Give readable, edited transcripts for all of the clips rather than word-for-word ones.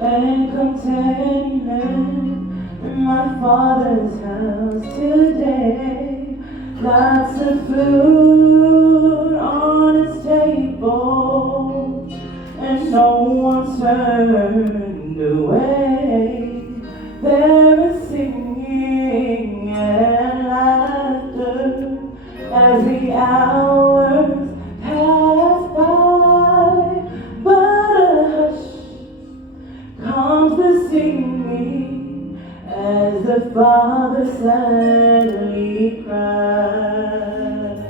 and contentment in my Father's house today. Lots of food on His table, and no one's turned away. There is singing and laughter as the hours pass by, but a hush comes to singing as the Father sadly cries.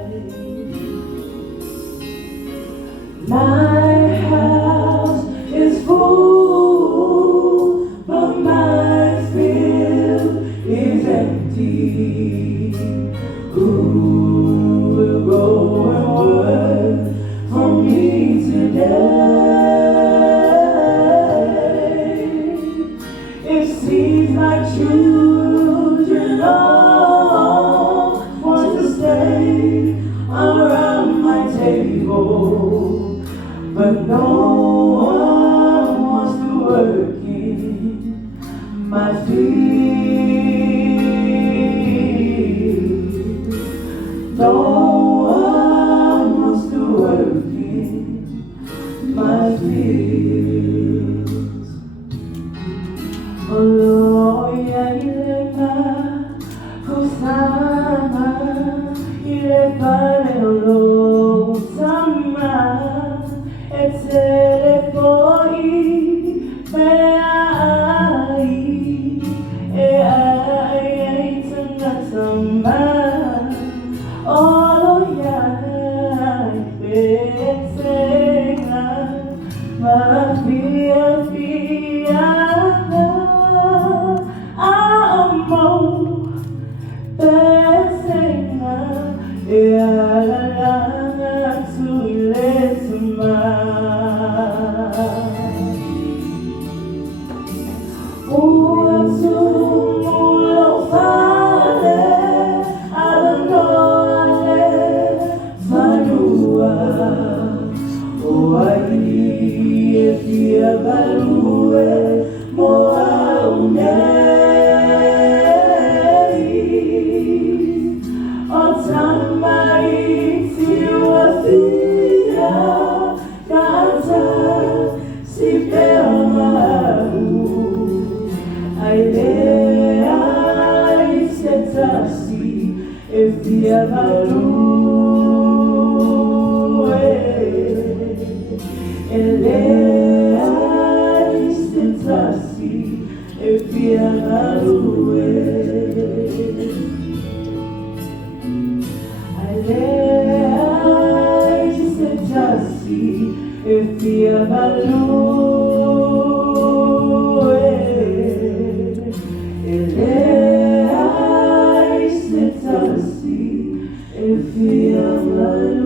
My house is full, but my spirit is empty. Who will go and work for me today? It seems like children all want to stay around my table, but no one wants to work in my field. No one wants to work in my fields. Oh, yeah, ilema, Hosanna, ilefare olosama, etere poi, meai, ai, tanasama, oh, yeah, betsenga, mafia, amo, betsenga, la tuilesma. Uatumulo fale, alanole, fanua, oai, efia value, moa unei. Otamai tiwafia, kata si peamaru. Ai setasi efia value. Ai setasi efia value. Ai setasi efia value. Ai setasi efia value.